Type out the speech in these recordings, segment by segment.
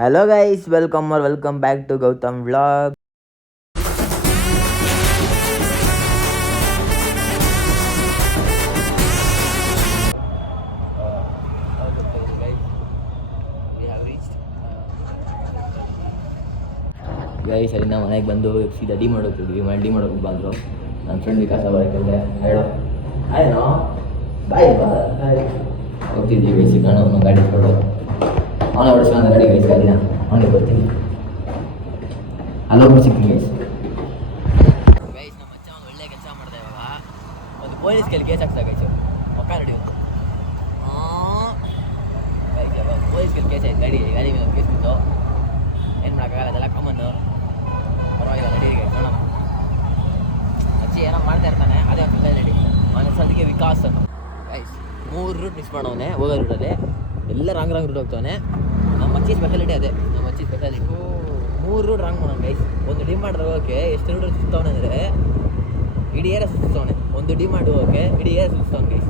Hello guys, welcome back to Gautam Vlog. Guys ಅಲ್ಲಿಂದ ಮನೆಗೆ ಬಂದು ಸೀದಾ ಡಿ ಮಾಡೋಗ್ತಿದ್ವಿ. ಡಿ ಮಾಡೋಕೆ ಬಂದರು ನನ್ನ ಫ್ರೆಂಡ್ ವಿಕಾಸ ಬರೋಕ್ಕಿದ್ರೆ ಹೇಳೋ ಆಯ್ನೋ ಬಾಯ್ ಹೋಗ್ತಿದ್ವಿ. ಗೈಸ್ ಕಣ ಅವನು ಗಾಡಿ ಕೊಡು ಅವನ ಹೊಡಿಸ್ಕೊಂಡ ಗಾಡಿ ಗೈಸ್ ಗಾಡಿನ ಅವನಿಗೆ ಬರ್ತೀನಿ. ಅಲ್ಲೋಗ್ಬಿಟ್ಟು ಸಿಗ್ತೀನಿ ಗೈಸ್. ನಮ್ಮ ಮಚ್ಚ ಒಂದು ಒಳ್ಳೆ ಕೆಲಸ ಮಾಡ್ದೆ ಇವಾಗ. ಒಂದು ಪೊಲೀಸ್ ಕೇಳಿ ಕೇಸ್ ಹಾಕ್ತಾ ಗೈಸು ಮಕ್ಕ ನಡೆಯೋದು ಪೊಲೀಸ್ ಕೇಳಿ ಕೇಸ್ ಆಯ್ತು. ಗಾಡಿ ಮೇಲೆ ಒಂದು ಕೇಸ್ ಬಿತ್ತು. ಏನು ಮಾಡೋಕ್ಕಾಗಲ್ಲ, ಅದೆಲ್ಲ ಕಾಮನ್ನು. ಪರವಾಗಿಲ್ಲ ನಡೀರಿ ಗೈಸ್, ನೋಡೋಣ. ಅಚ್ಚಿ ಏನೋ ಮಾಡ್ತಾ ಇರ್ತಾನೆ, ಅದೇ ಒಂದು ರೆಡಿ. ಅವನ ಹೆಸರಿಗೆ ವಿಕಾಸ್ ಅಂತ ಗೈಸ್. 3 ರೂಟ್ ಮಿಸ್ ಮಾಡೋವನೆ ಹೋಗೋ ರೂಟಲ್ಲಿ. ಎಲ್ಲ ರಾಂಗ್ ರೂಟ್ ಹೋಗ್ತಾನೆ. ನಮ್ಮ ಅಚ್ಚಿ ಸ್ಪೆಷಾಲಿಟಿ ಅದೇ. ನಮ್ಮ ಅಚ್ಚಿ ಸ್ಪೆಷಾಲಿಟಿ 3 ರೂಟ್ ರಾಂಗ್ ಮಾಡೋಣ ಗೈಸ್. ಒಂದು ಡಿ ಮಾಡಿ ಹೋಗೋಕ್ಕೆ ಎಷ್ಟು ರೂಟ್ ಸುತ್ತವನೆ ಅಂದರೆ ಇಡೀ ಏರಿಯಾ ಸುತ್ತವನೆ. ಒಂದು ಡಿ ಮಾಡಿ ಹೋಗೋಕ್ಕೆ ಇಡೀ ಏರಿಯಾ ಸುತ್ತವನೆ ಗೈಸ್.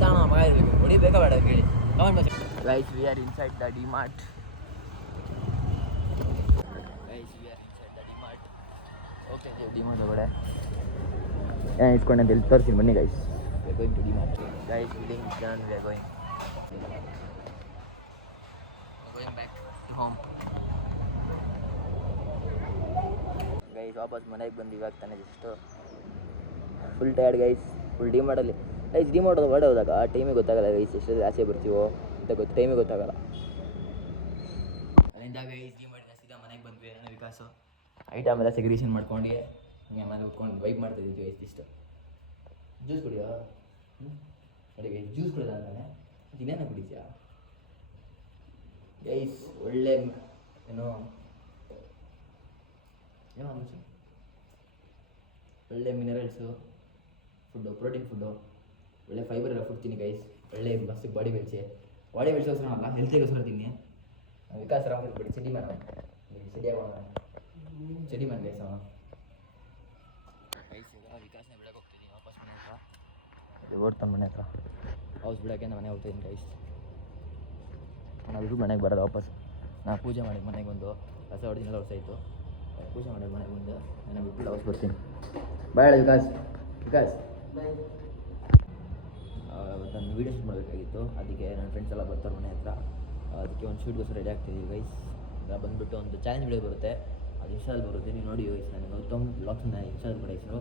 ತಾಣ ಮಗ ಇರಬೇಕು, ಹೊಡಿಬೇಕಾ ಬೇಡ ಹೇಳಿ ಕಮೆಂಟ್ ಮಾಡಿ guys. We are inside the D Mart. Okay D Mart ಒಳಗಡೆ ಏನು ಇಟ್ಕೊಂಡೆ ಅಂತ ಹೇಳಿ ತೋರಿಸಿ ಬನ್ನಿ guys. We are going to D Mart guys. Building done. We are going back to home guys. ವಾಪಸ್ ಮನೆಗೆ ಬಂದು ಇವಾಗ ತಾನೇ just full tired guys. Full ಡಿ ಮಾಡಲ್ಲಿ ಗೈಸ್. ಡಿ ಮಾಡೋದು ಹೊರಡೆ ಹೋದಾಗ ಆ ಟೈಮಿಗೆ ಗೊತ್ತಾಗಲ್ಲ ಗೈಸ್, ಎಷ್ಟು ಆಸೆ ಬರ್ತೀವೋ ಅಂತ ಟೈಮಿಗೆ ಗೊತ್ತಾಗಲ್ಲ. ಅಲ್ಲಿಂದ ಗೈಸ್ ಡಿ ಮಾಡಿದ ಸೀದಾ ಮನೆಗೆ ಬಂದ್ವಿ. ನಾನು ವಿಕಾಸು ಐಟಮ್ ಎಲ್ಲ ಸೆಗ್ರಿಗೇಷನ್ ಮಾಡ್ಕೊಂಡು ಹಿಂಗೆ ಮನೇಲಿ ಉಟ್ಕೊಂಡು ವೈಪ್ ಮಾಡ್ತಾಯಿದ್ವಿ ಗೈಸ್. ಇಷ್ಟು ಜ್ಯೂಸ್ ಕುಡಿಯೋ ನೋಡಿ ಗೈಸ್. ಜ್ಯೂಸ್ ಕುಡಿಯೋದ ಅಂತಾನೆ ಇನ್ನೇನ ಕುಡಿತೀಯಾ ಗೈಸ್? ಒಳ್ಳೆ ಏನೋ ಒಳ್ಳೆ ಮಿನರಲ್ಸು ಫುಡ್ಡು, ಪ್ರೋಟೀನ್ ಫುಡ್ಡು, ಒಳ್ಳೆ ಫೈಬರ್ ಎಲ್ಲ ಫುಡ್ ತಿನ್ನಿ ಗೈಸ್. ಒಳ್ಳೆ ಮಸ್ತ್ ಬಾಡಿ ಬೆಳೆಸೋಸ್ಕರ ಅಲ್ಲ, ಹೆಲ್ತಿಗೋಸ್ಕರ ತಿನ್ನಿ. ವಿಕಾಸ್ ರಾಮ್ ಬಿಡಿ ಸಿಟಿ ಮ್ಯಾನ್ ಸಿಟಿಯಾಗೋಣ. ಚಡಿ ಮ್ಯಾನ್ ಗೈಸ್ ಅವನು ಗೈಸ್. ಈಗ ವಿಕಾಸ್ನ ಬಿಡಕ್ಕೆ ಹೋಗ್ತಿದ್ದೀನಿ ವಾಪಸ್ ಮನೆ ಹತ್ರ. ಇದು ಓಡ್ತಾನೆ ಮನೆ ಹತ್ರ. ಹೌಸ್ ಬಿಡೋಕ್ಕೆ ನಾನು ಮನೆಗೆ ಹೋಗ್ತಿದ್ದೀನಿ ಗೈಸ್. ನಾವಿಬ್ಬರು ಮನೆಗೆ ಬರೋದು ವಾಪಸ್. ನಾನು ಪೂಜೆ ಮಾಡಿ ಮನೆಗೆ ಬಂದು ಕಸ ಹೊಡೆದಿನೆಲ್ಲ ಹೊಡ್ಸಾಯಿತು. ಪೂಜೆ ಮಾಡಿ ಮನೆಗೆ ಬಂದು ನಾನು ಬಿಟ್ಟು ವಾಪಸ್ ಬರ್ತೀನಿ. ಬಾಯ್ ವಿಕಾಸ್. ನಾನು ವೀಡಿಯೋ ಶೂಟ್ ಮಾಡಬೇಕಾಗಿತ್ತು, ಅದಕ್ಕೆ ನನ್ನ ಫ್ರೆಂಡ್ಸ್ ಎಲ್ಲ ಬರ್ತಾರೆ ಮನೆ ಹತ್ರ. ಅದಕ್ಕೆ ಒಂದು ಶೂಟ್ಗೋಸ್ಕರ ರೆಡಿ ಆಗ್ತಿದ್ದೀವಿ ಗೈಸ್. ಈಗ ಬಂದುಬಿಟ್ಟು ಒಂದು ಚಾಲೆಂಜ್ ವಿಡಿಯೋ ಬರುತ್ತೆ, ಅದು ಇನ್ಸ್ಟಾದಲ್ಲಿ ಬರುತ್ತೆ. ನೀವು ನೋಡಿ ಗೈಸ್. ನಾನು ಗೌತಮ್ ವ್ಲಾಗ್ಸ್ನ ಇನ್ಸ್ಟಾದಲ್ಲಿ ಕೂಡ ಹೆಸರು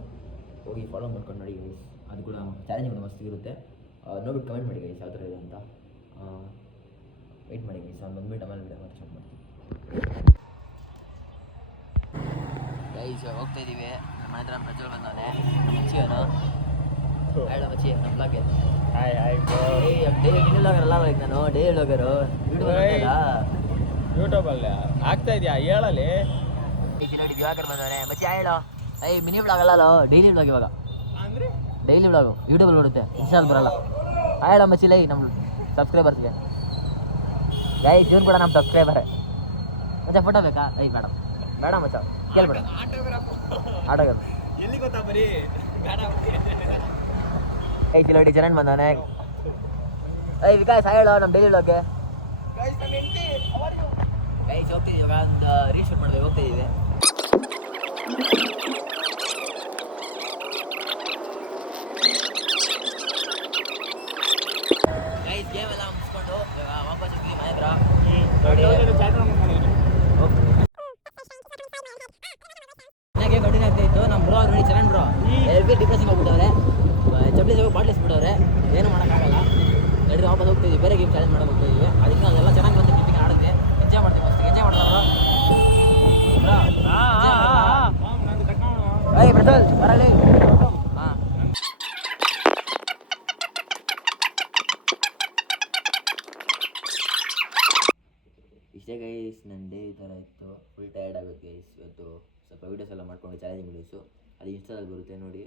ಹೋಗಿ ಫಾಲೋ ಮಾಡ್ಕೊಂಡು ನೋಡಿ ಗೈಸ್. ಅದು ಕೂಡ ಚಾಲೆಂಜ್ ಕೂಡ ಮಸ್ತ್ ಇರುತ್ತೆ. ನೋಡ್ಬಿಟ್ಟು ಕಮೆಂಟ್ ಮಾಡಿ ಗೈಸ್ ಯಾವ ಥರ ಇದೆ ಅಂತ. ವೆಯ್ಟ್ ಮಾಡಿ ಗೈಸ್. ನಾನು ಬಂದುಬಿಟ್ಟು ಆಮೇಲೆ ವಿಡಿಯೋ ಮತ್ತೆ ಸ್ಟಾರ್ಟ್ ಮಾಡ್ತೀನಿ ಗೈಸ್. ಹೋಗ್ತಾಯಿದ್ದೀವಿ. ನಮ್ಮ ಮನೆ ಹತ್ರ ನಮ್ಮ ಪ್ರಜ್ವಲ್ ಬಂದವನೆ. ನಮ್ಮ ಮಚ್ಚಿಯವನು ಹೇಳೋ ಮಚ್ಚಿ ನಮ್ಮ ಬ್ಲಾಗ್ಗೆ. ಡೈಲಿ ವ್ಲಾಗರ್ ಅಲ್ಲ ನಾನು, ಡೈಲಿ ವ್ಲಾಗರು ಯೂಟ್ಯೂಬಲ್ಲಿ ಆಗ್ತಾ ಇದೆಯಾ ಹೇಳಲಿ. ನೋಡಿ ದಿವಾಕರ್ ಬಂದವನೆ. ಮಚ್ಚಿ ಹೇಳೋ. ಮಿನಿ ವ್ಲಾಗ್ ಅಲ್ಲ, ಡೈಲಿ ವ್ಲಾಗ್. ಇವಾಗ ಡೈಲಿ ವ್ಲಾಗು ಯೂಟ್ಯೂಬಲ್ಲಿ ಬರುತ್ತೆ, ಇನ್ಸ್ಟಾಲ್ ಬರಲ್ಲ. ಹೇಳೋ ಮಚ್ಚಿ ಲೈ ನಮ್ಮ ಸಬ್ಸ್ಕ್ರೈಬರ್ಸ್ಗೆ. ಗೈಸ್ ಇವ್ನು ಕೂಡ ನಮ್ಮ ಸಬ್ಸ್ಕ್ರೈಬರೇ. ಮಚ್ಚ ಫೋಟೋ ಬೇಕಾ? ಬೇಡ ಮಚ್ಚ ಕೇಳ್ಬೇಡ. ಆಟೋಗ್ರಾಫ್ ಎಲ್ಲಿ ಗೊತ್ತಾ ಬರೀ ಗೈಸ್. ನೋಡಿ ಚರಣ್ ಬಂದವನೆ. ವಿಕಾಸ್ ಹೇಳೋ ನಮ್ಮ ಡೈಲಿ ವ್ಲಾಗ್ಗೆ. ಗೈಸ್ ಹೋಗ್ತಿದ್ದೀವಿ ಇವಾಗ. ಒಂದು ರೀಶೂಟ್ ಮಾಡಬೇಕು, ಹೋಗ್ತಿದ್ದೀವಿ. ಗೈಸ್ ಗೇಮ್ ಎಲ್ಲ ಮುಗಿಸ್ಕೊಂಡು ಇವಾಗ ವಾಪಸ್ ಹೋಗ್ತೀವಿ ಮನೆ ಹತ್ರ. ಗೇಮ್ ಕಂಟಿನ್ಯೂ ಆಗ್ತಾ ಇತ್ತು. ನಮ್ಮ ಬ್ರೋ ನೋಡಿ ಚರಣ್ ಬ್ರೋ ಡಿಪ್ರೆಸಿಂಗ್ ಹೋಗ್ಬಿಟ್ಟವ್ರೆ. ಚಪ್ಪಲಿ ಹೋಗಿ ಬಾಟ್ಲಿಸ್ಬಿಟ್ಟವ್ರೆ. ಏನೂ ಮಾಡೋಕ್ಕಾಗಲ್ಲ. ನಡ್ರಿ ವಾಪಸ್ ಹೋಗ್ತಿದ್ವಿ. ಬೇರೆ ಗೇಮ್ ಚಾಲೆಂಜ್ ಮಾಡಕ್ಕೆ ಹೋಗ್ತಿದ್ವಿ. ಅದಕ್ಕೆ ಅದೆಲ್ಲ ಚೆನ್ನಾಗಿ ಬಂದು ಟಿಪ್ಪಿಂಗ್ ಆಡಿದ್ವಿ. ಎಂಜಾಯ್ ಮಾಡ್ತೀವಿ ಮಸ್ತ್. ಎಂಜಾಯ್ ಮಾಡಿದ್ರು ಪ್ರಜ್ವಲ್ ಬರಲಿ. ಹಾಂ ಇಷ್ಟೇ ಗೈಸ್. ನನ್ನ ಡೇ ಈ ಥರ ಇತ್ತು. ಫುಲ್ ಟಯರ್ಡ್ ಆಗುತ್ತೆ ಗೈಸ್. ಇವತ್ತು ಸ್ವಲ್ಪ ವೀಡಿಯೋಸ್ ಎಲ್ಲ ಮಾಡ್ಕೊಂಡು ಚಾಲೆಂಜ್ ವೀಡಿಯೋಸು ಅದು ಇನ್ಸ್ಟಾದಲ್ಲಿ ಬರುತ್ತೆ ನೋಡಿ.